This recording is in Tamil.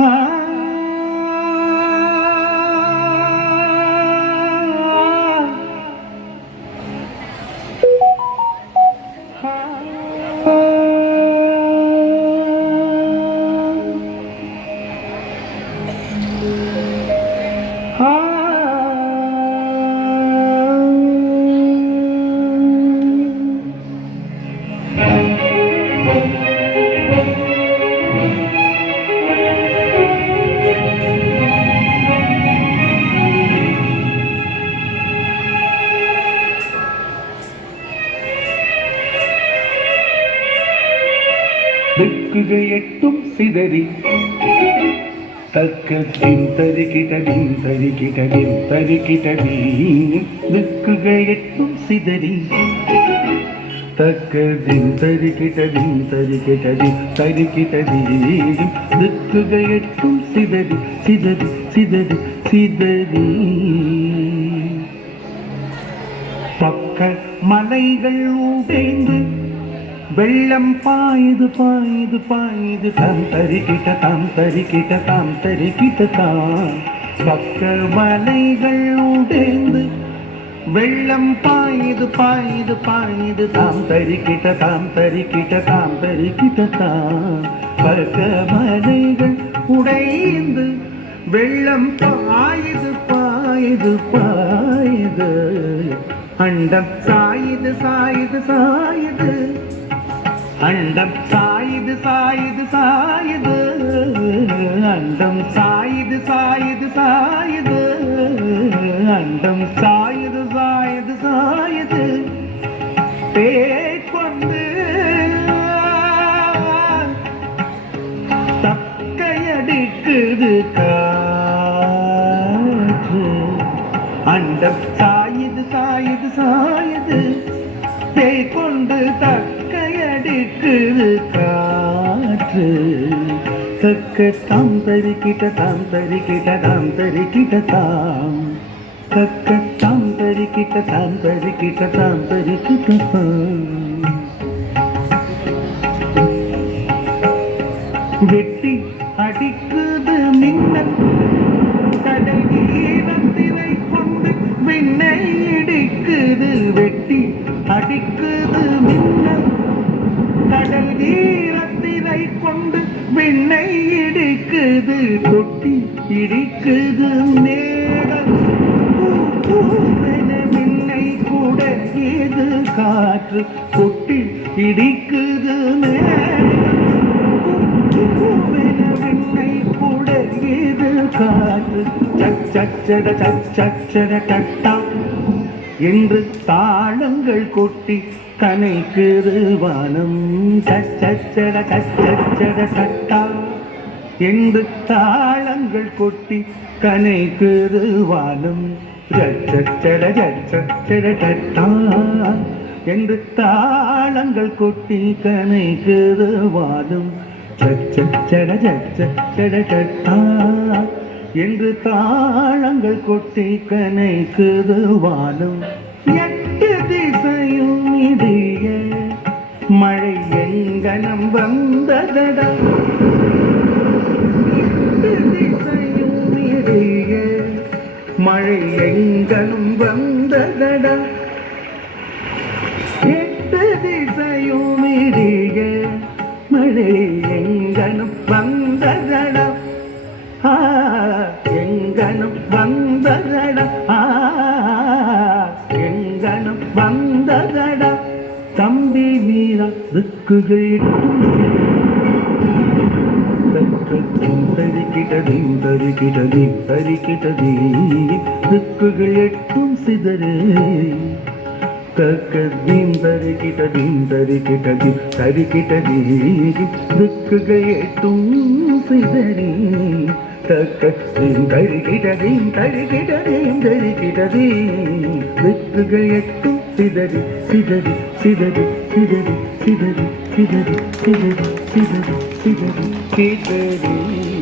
দেখা ಸಿಕ್ಕುಗೆ ಎಟ್ಟು ಸಿದರಿ தக்க திந்தரி கிடவின் தரி கிடவின் தரி கிடவி திக்குகள் எட்டும் சிதறி. தக்க திந்தரி கிடவின் தரி கிடவி தரி கிடவி திக்குகள் எட்டும் சிதறி சிதறி சிதறி சிதறி. பக்க மலைகள் உடைந்து வெள்ளம் பாயுது பாயுது பாயுது. தாம் தரிக்கிட்ட தாம் தரிக்கிட்ட தாம் தரிக்கிட்ட தான். பக்க மலைகள் உடைந்து வெள்ளம் பாயுது பாயுது பாயுது. தாம் தரிக்கிட்ட தாம் தரிக்கிட்ட தாம் தரிக்கிட்ட தான். பக்க மலைகள் உடைந்து வெள்ளம் பாயுது பாயுது பாயுது. அண்டம் சாயுது சாயுது சாயுது. அண்டம் சாயுது சாயுது சாயுது. அண்டம் சாயுது சாயுது சாயுது. அண்டம் சாயுது சாயுது சாயுது. தேக்கொண்டு தக்கையடிக்குது காற்று. அண்டம் காற்று. தக்க தாம் தரிக்கிட்ட தாம் தரிக்கிட்ட தாம் தரிக்கிட்ட தாம். தக்க தாம் தரிக்கிட்ட தாம் தரிக்கிட்ட தாம் தரிக்கிட்ட தாம். வெட்டி கொட்டி இடிக்குது மேடம் விண்ணை கூட இது காற்று. கொட்டி இடிக்குது மேடம் கூட இது காற்று. சச்சட சச்சட டட்டாம் என்று தாளங்கள் கொட்டி கனைக்குது வானம். சச்சட சச்சட கட்டம் எங்கு தாளங்கள் கொட்டி கனை கருவாலும் என்று தாளங்கள் கொட்டி கனை கருவாலும் என்று தாளங்கள் கொட்டி கனை கருவாலும் எட்டு திசையும் இடிய மழை எங்கனம் வந்ததடா? மழை எங்கனும் வந்ததடா. எட்டு திசையும் இடிய மழை எங்கனும் வந்ததடா. ஆ, எங்கனும் வந்ததடா. ஆ, எங்கனும் வந்ததடா. தம்பி வீரா திக்குகள் തരികിടതീം തരികിടതീം തരികിടതീ ദിക്കുകൾ എട്ടും സിതരേ. തക്കതീം തരികിടതീം തരികിടതീം തരികിടതീ ദിക്കുകൾ എട്ടും സിതരേ. തക്കതീം തരികിടതീം തരികിടതീം തരികിടതീ ദിക്കുകൾ എട്ടും സിതരി സിതരി സിതരി സിതരി സിതരി. சிதறி சிதறி சிதறி சிதறி சிதறி